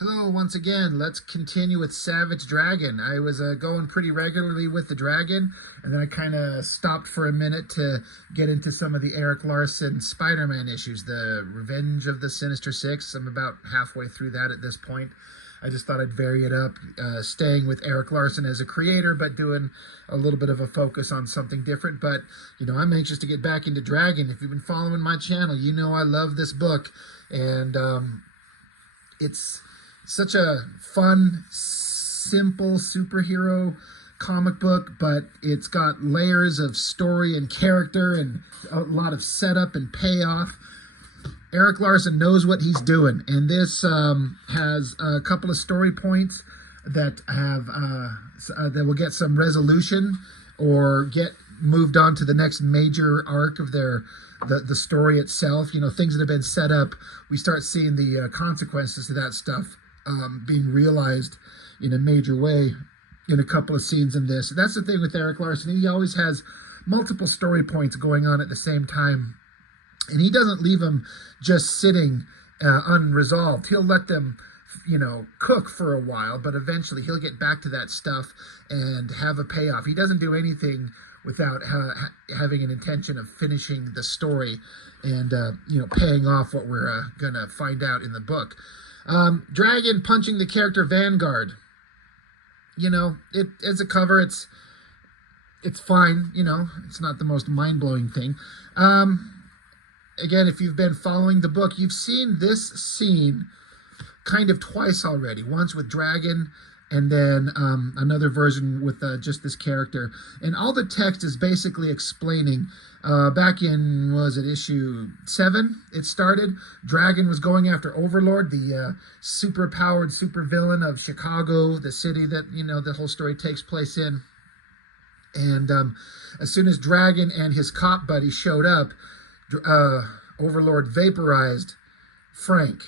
Hello, once again. Let's continue with Savage Dragon. I was going pretty regularly with the dragon, and then I kind of stopped for a minute to get into some of the Eric Larson Spider Man issues, the Revenge of the Sinister Six. I'm about halfway through that at this point. I just thought I'd vary it up, staying with Eric Larson as a creator, but doing a little bit of a focus on something different. But, I'm anxious to get back into Dragon. If you've been following my channel, you know I love this book, and it's such a fun, simple superhero comic book, but it's got layers of story and character and a lot of setup and payoff. Eric Larson knows what he's doing, and this has a couple of story points that have that will get some resolution or get moved on to the next major arc of the story itself. Things that have been set up, we start seeing the consequences of that stuff being realized in a major way in a couple of scenes in this. That's the thing with Eric Larson. He always has multiple story points going on at the same time, and he doesn't leave them just sitting unresolved. He'll let them cook for a while, but eventually he'll get back to that stuff and have a payoff. He doesn't do anything without having an intention of finishing the story and paying off what we're gonna find out in the book. Dragon punching the character Vanguard. It as a cover, it's fine. It's not the most mind-blowing thing. Again, if you've been following the book, you've seen this scene kind of twice already. Once with Dragon, and then another version with just this character. And all the text is basically explaining, back in, was it issue 7? It started. Dragon was going after Overlord, the super-powered supervillain of Chicago, the city that, the whole story takes place in. And as soon as Dragon and his cop buddy showed up, Overlord vaporized Frank,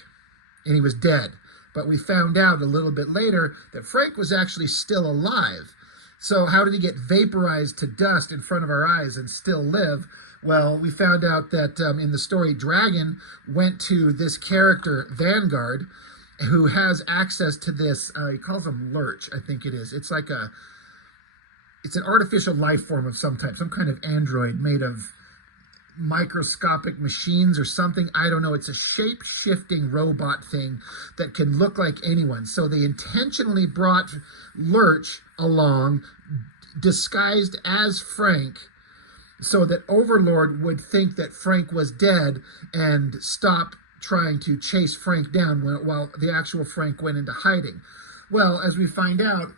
and he was dead. But we found out a little bit later that Frank was actually still alive. So how did he get vaporized to dust in front of our eyes and still live? Well, we found out that in the story, Dragon went to this character, Vanguard, who has access to this, he calls him Lurch, I think it is. It's an artificial life form of some type, some kind of android made of microscopic machines or something. I don't know. It's a shape-shifting robot thing that can look like anyone. So they intentionally brought Lurch along disguised as Frank so that Overlord would think that Frank was dead and stop trying to chase Frank down while the actual Frank went into hiding. Well, as we find out,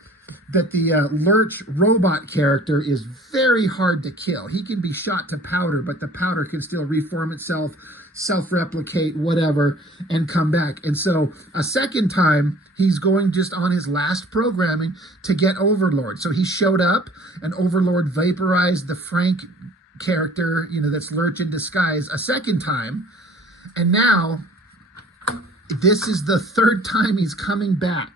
that the Lurch robot character is very hard to kill. He can be shot to powder, but the powder can still reform itself, self-replicate, whatever, and come back. And so a second time, he's going just on his last programming to get Overlord. So he showed up, and Overlord vaporized the Frank character, that's Lurch in disguise, a second time. And now, this is the third time he's coming back.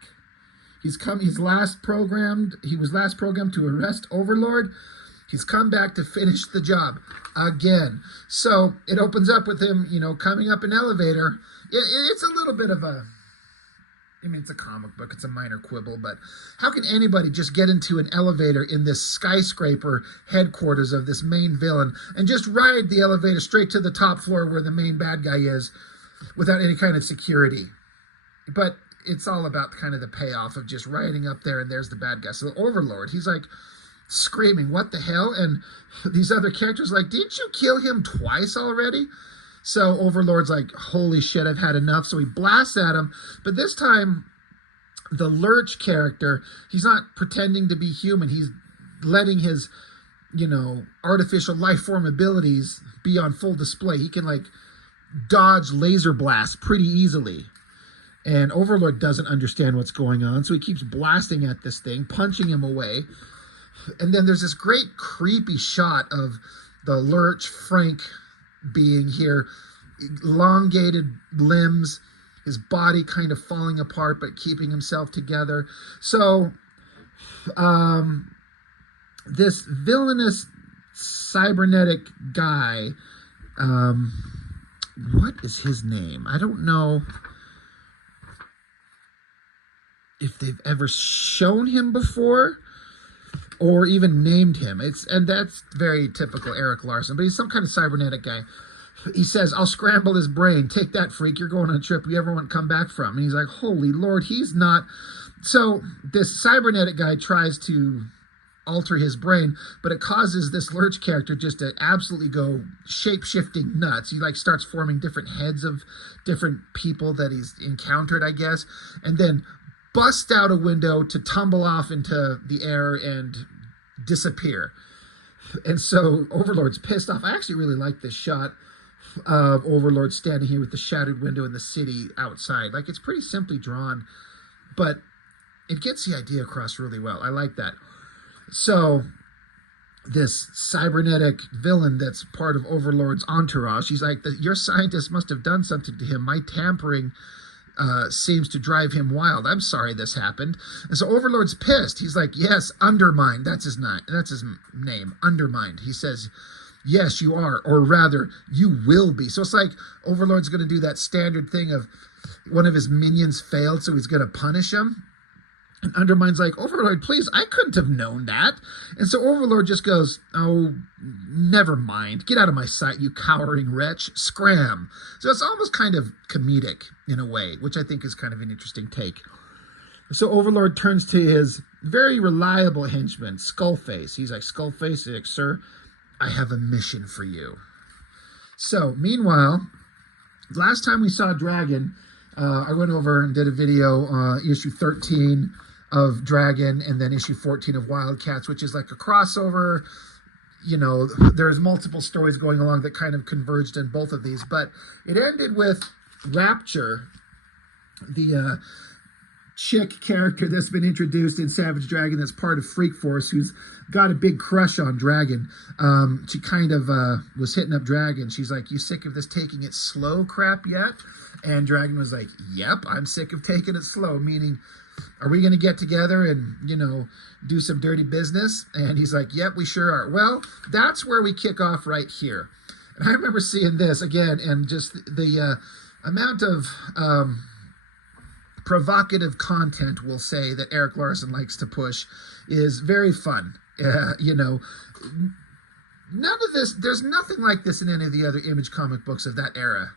He was last programmed to arrest Overlord. He's come back to finish the job again. So it opens up with him, coming up an elevator. It's a little bit of it's a comic book. It's a minor quibble, but how can anybody just get into an elevator in this skyscraper headquarters of this main villain and just ride the elevator straight to the top floor where the main bad guy is without any kind of security? But it's all about kind of the payoff of just riding up there and there's the bad guy. So the Overlord, he's like screaming, what the hell? And these other characters like, didn't you kill him twice already? So Overlord's like, holy shit, I've had enough. So he blasts at him. But this time, the Lurch character, he's not pretending to be human. He's letting his, artificial life form abilities be on full display. He can like dodge laser blasts pretty easily. And Overlord doesn't understand what's going on, so he keeps blasting at this thing, punching him away. And then there's this great creepy shot of the Lurch Frank being here, elongated limbs, his body kind of falling apart but keeping himself together. So this villainous cybernetic guy, what is his name? I don't know. if they've ever shown him before or even named him. And that's very typical Erik Larsen, but he's some kind of cybernetic guy. He says, I'll scramble his brain. Take that, freak. You're going on a trip you ever want to come back from. And he's like, holy Lord, he's not. So this cybernetic guy tries to alter his brain, but it causes this Lurch character just to absolutely go shape-shifting nuts. He like starts forming different heads of different people that he's encountered, I guess, and then busts out a window to tumble off into the air and disappear. And so Overlord's pissed off. I actually really like this shot of Overlord standing here with the shattered window in the city outside. Like, it's pretty simply drawn, but it gets the idea across really well. I like that. So this cybernetic villain that's part of Overlord's entourage, he's like, your scientist must have done something to him. My tampering seems to drive him wild. I'm sorry this happened. And so Overlord's pissed. He's like, yes, Undermind. That's his name, Undermind. He says, yes, you are, or rather, you will be. So it's like Overlord's going to do that standard thing of one of his minions failed, so he's going to punish him. And Undermind's like, Overlord, please, I couldn't have known that. And so Overlord just goes, oh, never mind. Get out of my sight, you cowering wretch. Scram. So it's almost kind of comedic in a way, which I think is kind of an interesting take. So Overlord turns to his very reliable henchman, Skullface. He's like, Skullface, he's like, sir, I have a mission for you. So, meanwhile, last time we saw Dragon, I went over and did a video, issue 13 of Dragon, and then issue 14 of Wildcats, which is like a crossover. You know, there's multiple stories going along that kind of converged in both of these, but it ended with Rapture, the chick character that's been introduced in Savage Dragon that's part of Freak Force, who's got a big crush on Dragon. She kind of was hitting up Dragon. She's like, you sick of this taking it slow crap yet? And Dragon was like, yep, I'm sick of taking it slow, meaning, are we going to get together and, you know, do some dirty business? And he's like, yep, we sure are. Well, that's where we kick off right here. And I remember seeing this again, and just the amount of provocative content, we'll say, that Erik Larsen likes to push is very fun. You know, none of this, there's nothing like this in any of the other Image comic books of that era.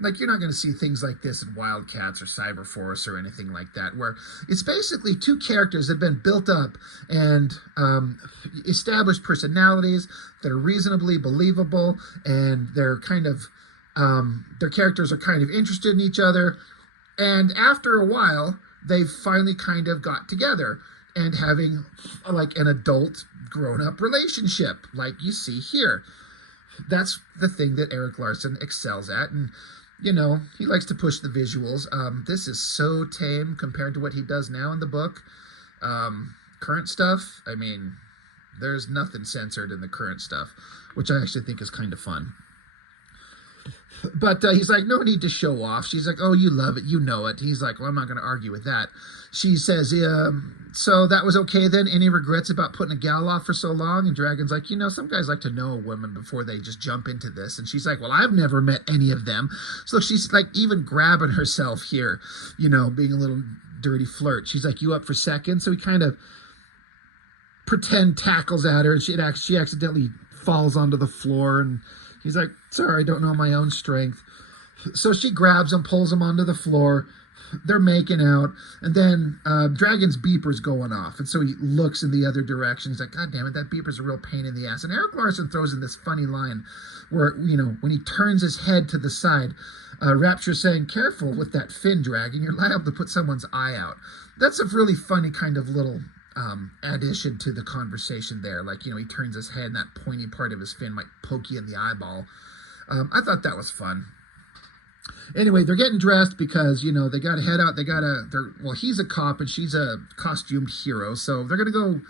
Like, you're not going to see things like this in Wildcats or Cyberforce or anything like that, where it's basically two characters that have been built up and established personalities that are reasonably believable, and they're kind of, their characters are kind of interested in each other. And after a while, they've finally kind of got together and having like an adult grown-up relationship like you see here. That's the thing that Erik Larsen excels at. And, you know, he likes to push the visuals. This is so tame compared to what he does now in the book. Current stuff, I mean, there's nothing censored in the current stuff, which I actually think is kind of fun. But he's like, no need to show off. She's like, oh, you love it. You know it. He's like, well, I'm not going to argue with that. She says, so that was okay then? Any regrets about putting a gal off for so long? And Dragon's like, you know, some guys like to know a woman before they just jump into this. And she's like, well, I've never met any of them. So she's like even grabbing herself here, you know, being a little dirty flirt. She's like, you up for second? So he kind of pretend tackles at her, and she accidentally falls onto the floor, and he's like, sorry, I don't know my own strength. So she grabs him, pulls him onto the floor. They're making out. And then Dragon's beeper's going off. And so he looks in the other direction. He's like, God damn it, that beeper's a real pain in the ass. And Erik Larsen throws in this funny line where, you know, when he turns his head to the side, Rapture's saying, careful with that fin, Dragon. You're liable to put someone's eye out. That's a really funny kind of little addition to the conversation there. Like, you know, he turns his head and that pointy part of his fin might poke you in the eyeball. I thought that was fun. Anyway, they're getting dressed because, you know, they got to head out. Well, he's a cop and she's a costumed hero. So they're going to go,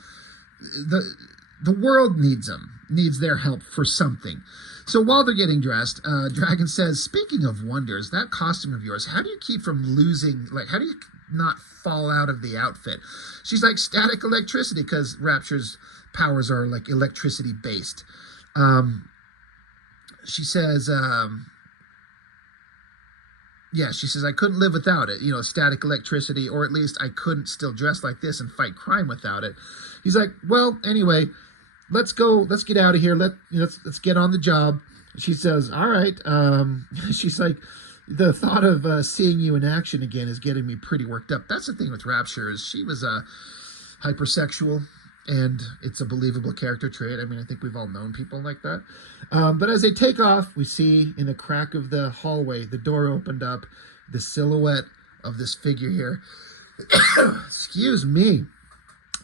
the world needs them, needs their help for something. So while they're getting dressed, Dragon says, speaking of wonders, that costume of yours, how do you keep from losing, like, how do you not fall out of the outfit? She's like, static electricity, because Rapture's powers are like electricity based. She says, Yeah, she says, I couldn't live without it, static electricity, or at least I couldn't still dress like this and fight crime without it. He's like, well, anyway, let's go, let's get out of here. Let's get on the job. She says, all right. She's like, the thought of seeing you in action again is getting me pretty worked up. That's the thing with Rapture is she was hypersexual, and it's a believable character trait. I mean, I think we've all known people like that. But as they take off, we see in the crack of the hallway, the door opened up, the silhouette of this figure here. Excuse me.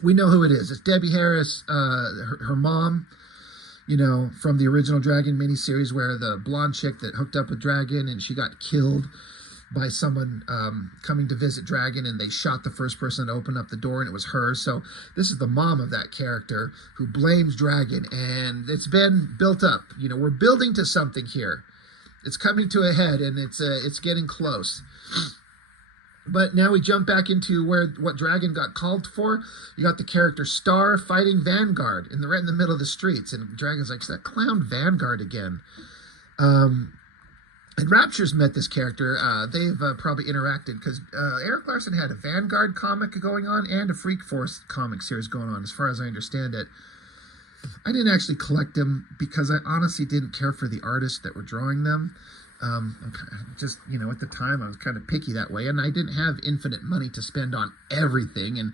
We know who it is. It's Debbie Harris, her mom, from the original Dragon miniseries, where the blonde chick that hooked up with Dragon and she got killed by someone coming to visit Dragon, and they shot the first person to open up the door, and it was her. So this is the mom of that character who blames Dragon, and it's been built up. We're building to something here. It's coming to a head, and it's getting close. But now we jump back into what Dragon got called for. You got the character Star fighting Vanguard right in the middle of the streets, and Dragon's like, is that clown Vanguard again? And Rapture's met this character. They've probably interacted because Erik Larsen had a Vanguard comic going on and a Freak Force comic series going on, as far as I understand it. I didn't actually collect them because I honestly didn't care for the artists that were drawing them. Just, at the time I was kind of picky that way, and I didn't have infinite money to spend on everything, and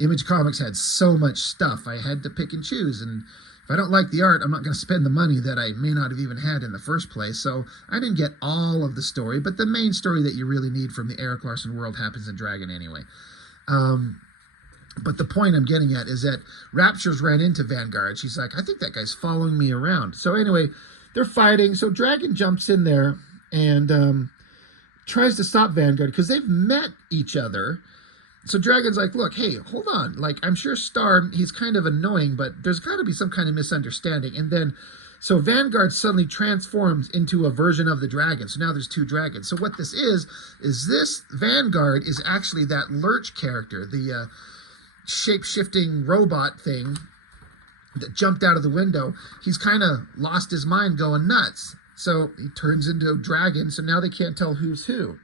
Image Comics had so much stuff. I had to pick and choose, and if I don't like the art, I'm not going to spend the money that I may not have even had in the first place. So I didn't get all of the story, but the main story that you really need from the Erik Larsen world happens in Dragon anyway. But the point I'm getting at is that Rapture's ran into Vanguard. She's like, I think that guy's following me around. So anyway, they're fighting. So Dragon jumps in there and tries to stop Vanguard because they've met each other. So Dragon's like, look, hey, hold on. Like, I'm sure Star, he's kind of annoying, but there's got to be some kind of misunderstanding. And then, so Vanguard suddenly transforms into a version of the Dragon. So now there's two dragons. So what this is this Vanguard is actually that Lurch character, the shape-shifting robot thing that jumped out of the window. He's kind of lost his mind going nuts. So he turns into a dragon, so now they can't tell who's who.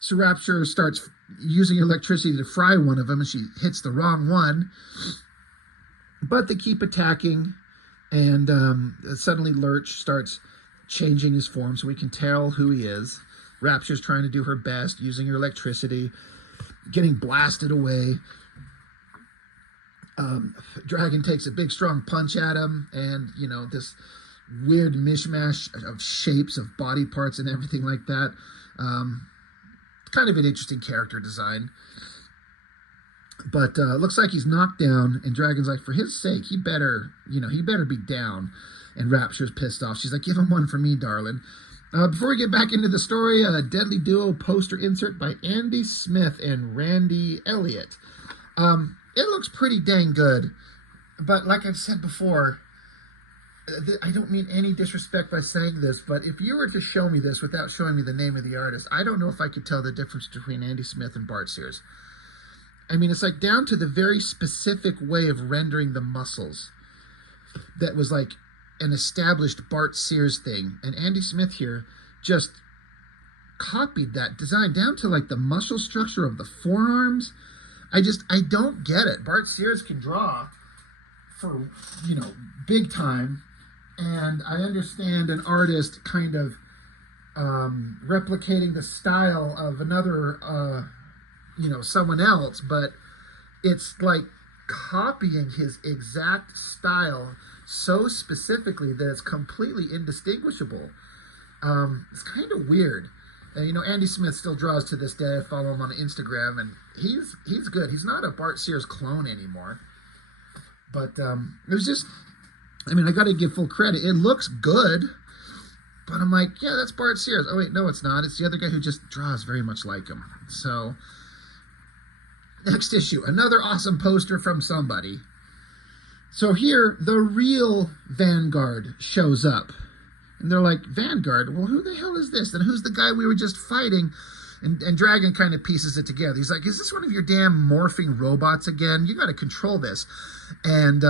So Rapture starts using electricity to fry one of them, and she hits the wrong one. But they keep attacking, and suddenly Lurch starts changing his form so we can tell who he is. Rapture's trying to do her best, using her electricity, getting blasted away. Dragon takes a big, strong punch at him, and, this weird mishmash of shapes, of body parts and everything like that. Kind of an interesting character design. But looks like he's knocked down, and Dragon's like, for his sake, he better be down. And Rapture's pissed off. She's like, give him one for me, darling. Before we get back into the story, a Deadly Duo poster insert by Andy Smith and Randy Elliott. It looks pretty dang good. But like I've said before, I don't mean any disrespect by saying this, but if you were to show me this without showing me the name of the artist, I don't know if I could tell the difference between Andy Smith and Bart Sears. I mean, it's like down to the very specific way of rendering the muscles that was like an established Bart Sears thing. And Andy Smith here just copied that design down to like the muscle structure of the forearms. I don't get it. Bart Sears can draw for, big time. And I understand an artist kind of replicating the style of another, someone else, but it's like copying his exact style so specifically that it's completely indistinguishable. It's kind of weird. And, Andy Smith still draws to this day. I follow him on Instagram, and he's good. He's not a Bart Sears clone anymore. But it was just, I got to give full credit. It looks good, but I'm like, yeah, that's Bart Sears. Oh, wait, no, it's not. It's the other guy who just draws very much like him. So, next issue, another awesome poster from somebody. So here, the real Vanguard shows up. And they're like, Vanguard? Well, who the hell is this? And who's the guy we were just fighting? And Dragon kind of pieces it together. He's like, is this one of your damn morphing robots again? You got to control this. And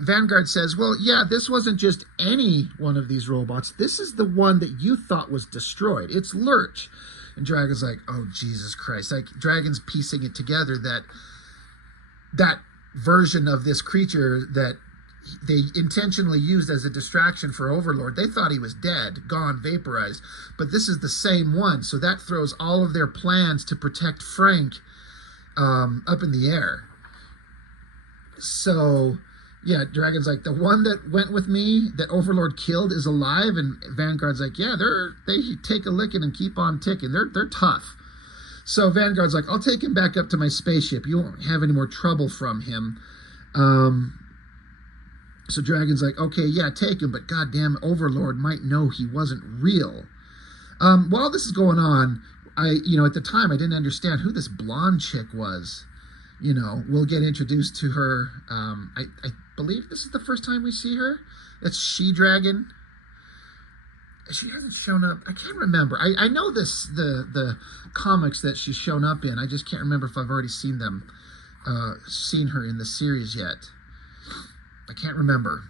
Vanguard says, well, yeah, this wasn't just any one of these robots. This is the one that you thought was destroyed. It's Lurch. And Dragon's like, oh, Jesus Christ. Like, Dragon's piecing it together that version of this creature that they intentionally used as a distraction for Overlord. They thought he was dead, gone, vaporized. But this is the same one. So that throws all of their plans to protect Frank up in the air. So, yeah, Dragon's like, the one that went with me that Overlord killed is alive. And Vanguard's like, yeah, they take a licking and keep on ticking. They're tough. So Vanguard's like, I'll take him back up to my spaceship. You won't have any more trouble from him. So Dragon's like, okay, yeah, take him, but goddamn, Overlord might know he wasn't real. While this is going on, at the time I didn't understand who this blonde chick was. We'll get introduced to her. I believe this is the first time we see her. That's She-Dragon. She hasn't shown up. I can't remember. I know the comics that she's shown up in. I just can't remember if I've already seen her in the series yet. I can't remember.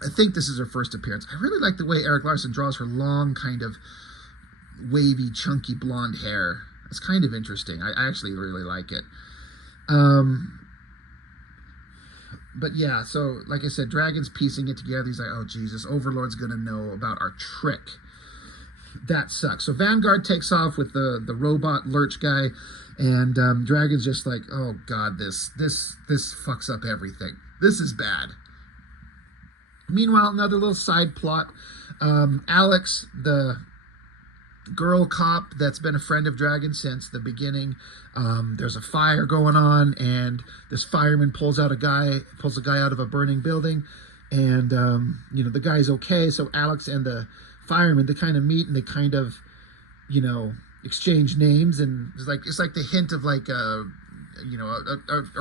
I think this is her first appearance. I really like the way Erik Larsen draws her long, kind of wavy, chunky blonde hair. It's kind of interesting. I actually really like it. But yeah, so like I said, Dragon's piecing it together. He's like, oh, Jesus, Overlord's going to know about our trick. That sucks. So Vanguard takes off with the robot Lurch guy, and Dragon's just like, oh, God, this fucks up everything. This is bad. Meanwhile, another little side plot. Alex, the girl cop that's been a friend of Dragon since the beginning, there's a fire going on, and this fireman pulls a guy out of a burning building, and the guy's okay. So Alex and the fireman, they kind of meet, and they kind of exchange names, and it's like the hint of like a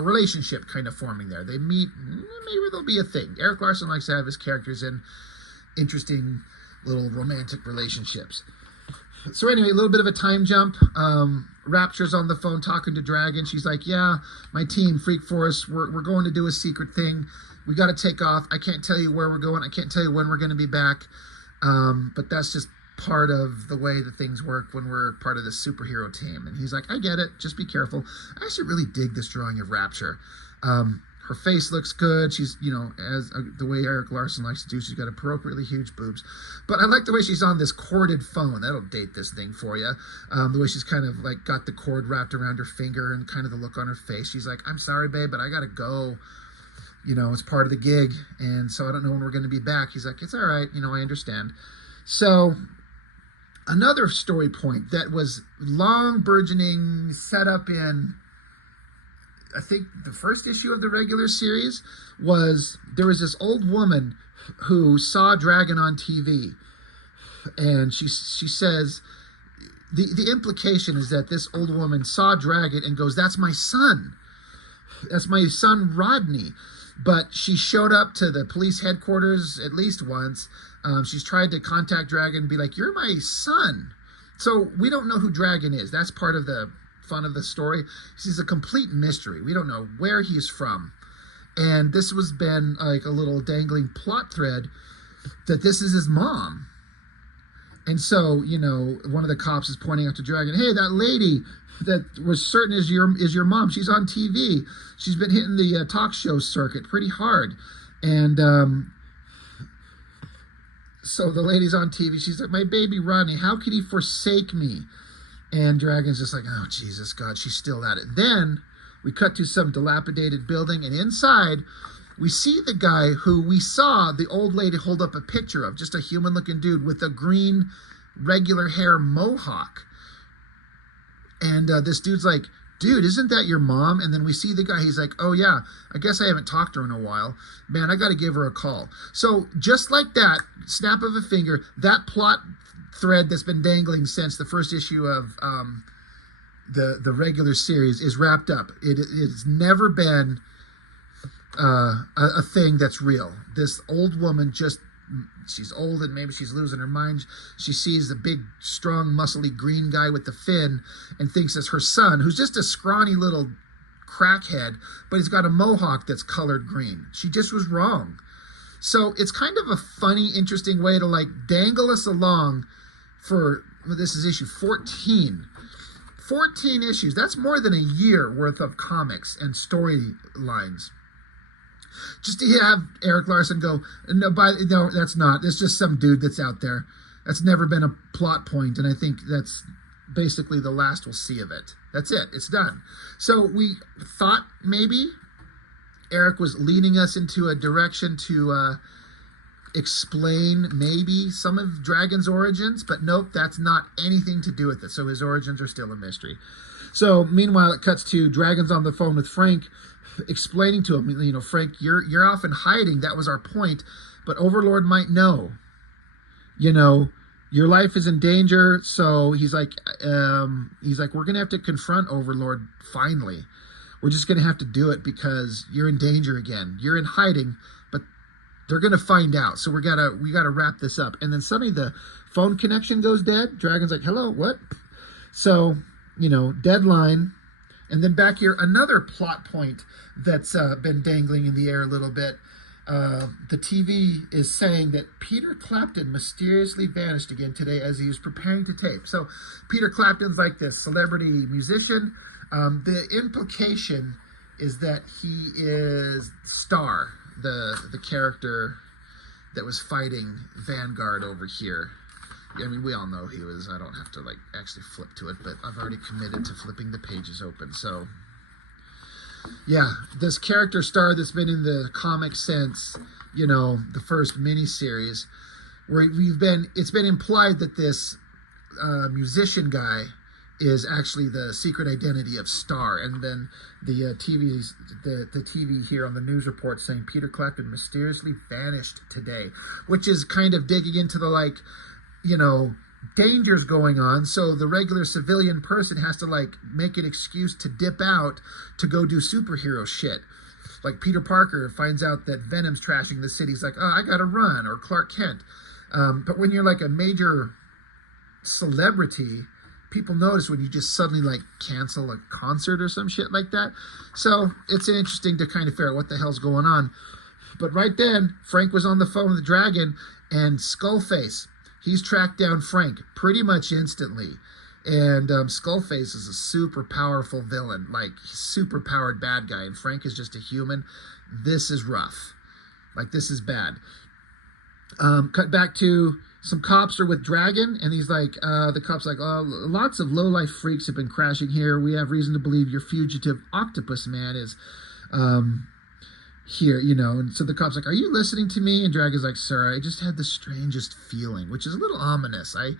relationship kind of forming there. They meet, maybe there'll be a thing. Erik Larsen likes to have his characters in interesting little romantic relationships. So anyway, a little bit of a time jump. Rapture's on the phone talking to Dragon. She's like, yeah, my team, Freak Force, we're going to do a secret thing. We got to take off. I can't tell you where we're going. I can't tell you when we're going to be back. But that's just part of the way that things work when we're part of this superhero team. And he's like, I get it. Just be careful. I actually really dig this drawing of Rapture. Her face looks good. She's, as the way Erik Larsen likes to do, she's got appropriately huge boobs. But I like the way she's on this corded phone. That'll date this thing for you. The way she's kind of like got the cord wrapped around her finger and kind of the look on her face. She's like, I'm sorry, babe, but I got to go. It's part of the gig. And so I don't know when we're going to be back. He's like, it's all right. I understand. So another story point that was long burgeoning, set up in, I think, the first issue of the regular series, was there was this old woman who saw Dragon on TV, and she says the implication is that this old woman saw Dragon and goes, that's my son Rodney. But she showed up to the police headquarters at least once. She's tried to contact Dragon and be like, you're my son. So we don't know who Dragon is. That's part of the fun of the story. He's a complete mystery. We don't know where he's from. And this was been like a little dangling plot thread that this is his mom. And so, one of the cops is pointing out to Dragon, hey, that lady that was certain is your mom. She's on TV. She's been hitting the talk show circuit pretty hard. And so the lady's on TV. She's like, my baby Rodney, how could he forsake me? And Dragon's just like, oh, Jesus, God, she's still at it. Then we cut to some dilapidated building, and inside we see the guy who we saw the old lady hold up a picture of, just a human-looking dude with a green, regular hair mohawk. And this dude's like, dude, isn't that your mom? And then we see the guy, he's like, oh yeah, I guess I haven't talked to her in a while. Man, I got to give her a call. So just like that, snap of a finger, that plot thread that's been dangling since the first issue of the regular series is wrapped up. It's never been a thing that's real. This old woman she's old and maybe she's losing her mind. She sees the big, strong, muscly green guy with the fin and thinks it's her son, who's just a scrawny little crackhead, but he's got a mohawk that's colored green. She just was wrong. So it's kind of a funny, interesting way to like dangle us along for, well, this is issue 14. 14 issues. That's more than a year worth of comics and storylines. Just to have Erik Larsen go, no, that's not. It's just some dude that's out there. That's never been a plot point, and I think that's basically the last we'll see of it. That's it. It's done. So we thought maybe Erik was leading us into a direction to explain maybe some of Dragon's origins, but nope, that's not anything to do with it. So his origins are still a mystery. So meanwhile, it cuts to Dragon's on the phone with Frank, explaining to him, you know, Frank, you're off in hiding. That was our point, but Overlord might know. You know, your life is in danger. So he's like, we're gonna have to confront Overlord finally. We're just gonna have to do it because you're in danger again. You're in hiding, but they're gonna find out. So we gotta wrap this up. And then suddenly the phone connection goes dead. Dragon's like, hello, what? So, you know, deadline. And then back here, another plot point that's been dangling in the air a little bit. The TV is saying that Peter Clapton mysteriously vanished again today as he was preparing to tape. So Peter Clapton's like this celebrity musician. The implication is that he is Star, the character that was fighting Vanguard over here. I mean, we all know he was. I don't have to like actually flip to it, but I've already committed to flipping the pages open. So yeah, this character Star that's been in the comic since, you know, the first miniseries, where it's been implied that this musician guy is actually the secret identity of Star. And then the TV here on the news report saying Peter Clapton mysteriously vanished today, which is kind of digging into the, like, you know, dangers going on. So the regular civilian person has to like make an excuse to dip out to go do superhero shit. Like Peter Parker finds out that Venom's trashing the city. He's like, oh, I gotta run. Or Clark Kent. But when you're like a major celebrity, people notice when you just suddenly like cancel a concert or some shit like that. So it's interesting to kind of figure out what the hell's going on. But right then, Frank was on the phone with the Dragon, and Skullface, he's tracked down Frank pretty much instantly. And Skullface is a super powerful villain, like super powered bad guy, and Frank is just a human. This is rough. Like, this is bad. Cut back to some cops are with Dragon, and he's like, the cop's like, oh, lots of low-life freaks have been crashing here. We have reason to believe your fugitive octopus man is here, you know. And so the cop's like, are you listening to me? And Dragon's like, sir, I just had the strangest feeling, which is a little ominous. I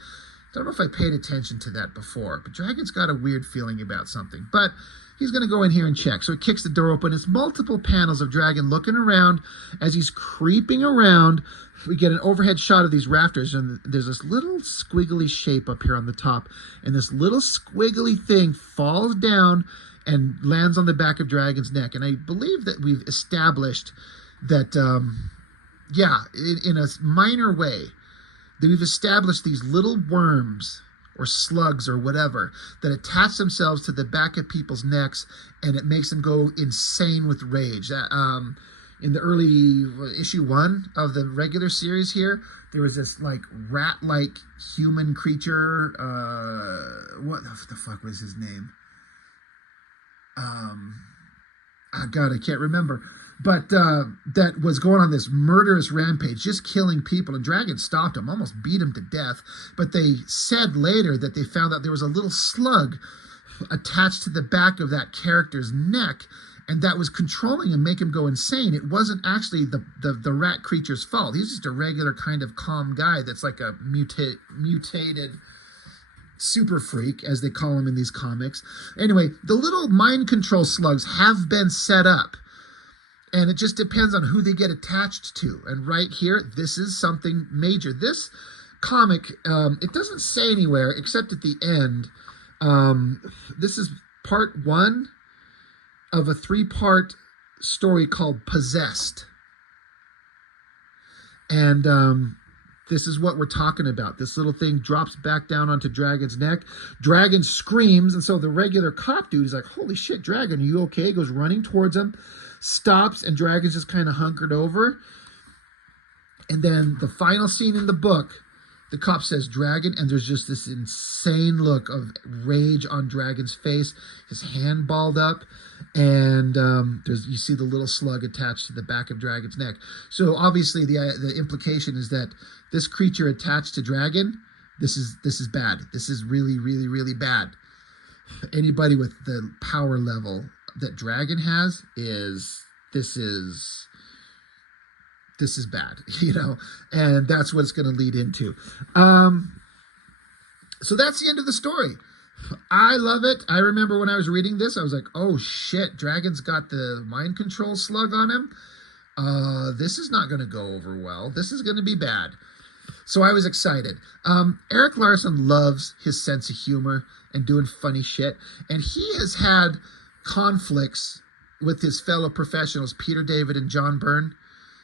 don't know if I paid attention to that before, but Dragon's got a weird feeling about something. But he's going to go in here and check. So he kicks the door open. It's multiple panels of Dragon looking around. As he's creeping around, we get an overhead shot of these rafters, and there's this little squiggly shape up here on the top, and this little squiggly thing falls down and lands on the back of Dragon's neck. And I believe that we've established that, in a minor way, that we've established these little worms or slugs or whatever that attach themselves to the back of people's necks, and it makes them go insane with rage. In the early issue 1 of the regular series here, there was this like rat-like human creature. What the fuck was his name? God, I can't remember. But that was going on this murderous rampage, just killing people. And Dragon stopped him, almost beat him to death. But they said later that they found out there was a little slug attached to the back of that character's neck, and that was controlling him, making him go insane. It wasn't actually the rat creature's fault. He's just a regular kind of calm guy that's like a mutated super freak, as they call him in these comics. Anyway, the little mind control slugs have been set up, and it just depends on who they get attached to. And right here, this is something major. This comic, it doesn't say anywhere except at the end. This is part 1 of a 3-part story called Possessed. And This is what we're talking about. This little thing drops back down onto Dragon's neck. Dragon screams, and so the regular cop dude is like, holy shit, Dragon, are you okay? Goes running towards him, stops, and Dragon's just kind of hunkered over. And then the final scene in the book, the cop says, Dragon, and there's just this insane look of rage on Dragon's face, his hand balled up, and you see the little slug attached to the back of Dragon's neck. So obviously the implication is that this creature attached to Dragon, this is bad. This is really, really, really bad. Anybody with the power level that Dragon has this is bad, you know, and that's what it's going to lead into. So that's the end of the story. I love it. I remember when I was reading this, I was like, oh shit, Dragon's got the mind control slug on him. This is not going to go over well. This is going to be bad. So I was excited. Erik Larson loves his sense of humor and doing funny shit. And he has had conflicts with his fellow professionals, Peter David and John Byrne,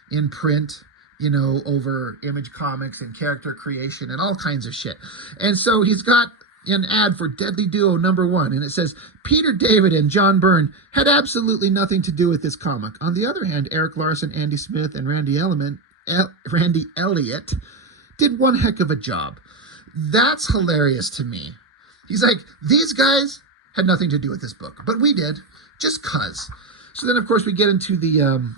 in print, you know, over Image Comics and character creation and all kinds of shit. And so he's got an ad for Deadly Duo #1, and it says, Peter David and John Byrne had absolutely nothing to do with this comic. On the other hand, Erik Larson, Andy Smith, and Randy Elliott did one heck of a job. That's hilarious to me. He's like, these guys had nothing to do with this book, but we did, just cuz. So then, of course, we get into the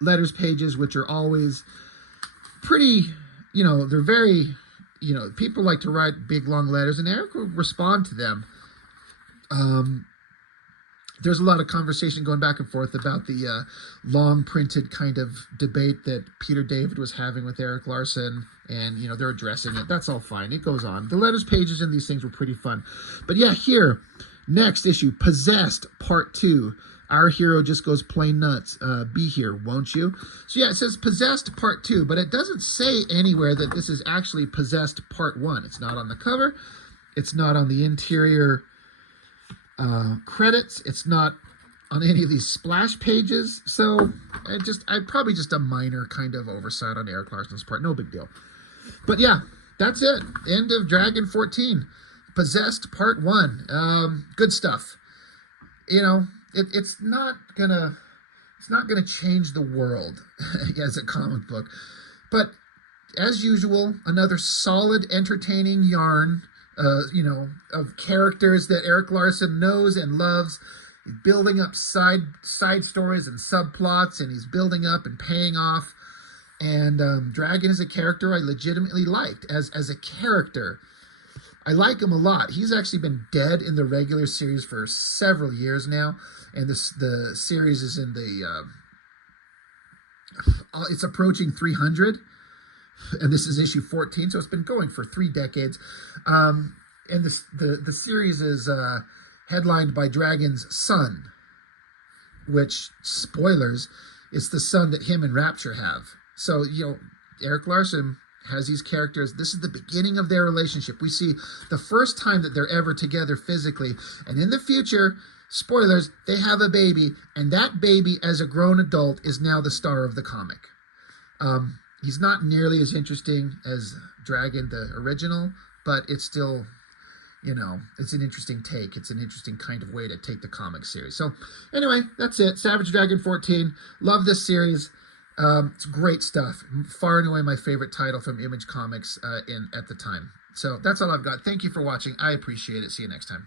letters pages, which are always pretty, you know, they're very, you know, people like to write big, long letters, and Erik will respond to them. There's a lot of conversation going back and forth about the long printed kind of debate that Peter David was having with Erik Larson, and, you know, they're addressing it. That's all fine. It goes on. The letters pages in these things were pretty fun. But yeah, here, next issue, Possessed, Part 2. Our hero just goes plain nuts. Be here, won't you? So yeah, it says Possessed Part 2, but it doesn't say anywhere that this is actually Possessed Part 1. It's not on the cover. It's not on the interior credits. It's not on any of these splash pages. So I probably just a minor kind of oversight on Erik Larson's part. No big deal. But yeah, that's it. End of Dragon 14. Possessed Part 1. Good stuff. You know, it's not gonna change the world as a comic book, but as usual, another solid, entertaining yarn, you know, of characters that Erik Larson knows and loves, building up side stories and subplots, and he's building up and paying off. And Dragon is a character I legitimately liked as a character. I like him a lot. He's actually been dead in the regular series for several years now, and the series is in the it's approaching 300, and this is issue 14, so it's been going for 3 decades. And the series is headlined by Dragon's son, which, spoilers, is the son that him and Rapture have. So, you know, Erik Larson has these characters. This is the beginning of their relationship. We see the first time that they're ever together physically. And in the future, spoilers, they have a baby. And that baby, as a grown adult, is now the star of the comic. He's not nearly as interesting as Dragon, the original, but it's still, you know, it's an interesting take. It's an interesting kind of way to take the comic series. So anyway, that's it. Savage Dragon 14. Love this series. It's great stuff. Far and away my favorite title from Image Comics at the time. So that's all I've got. Thank you for watching. I appreciate it. See you next time.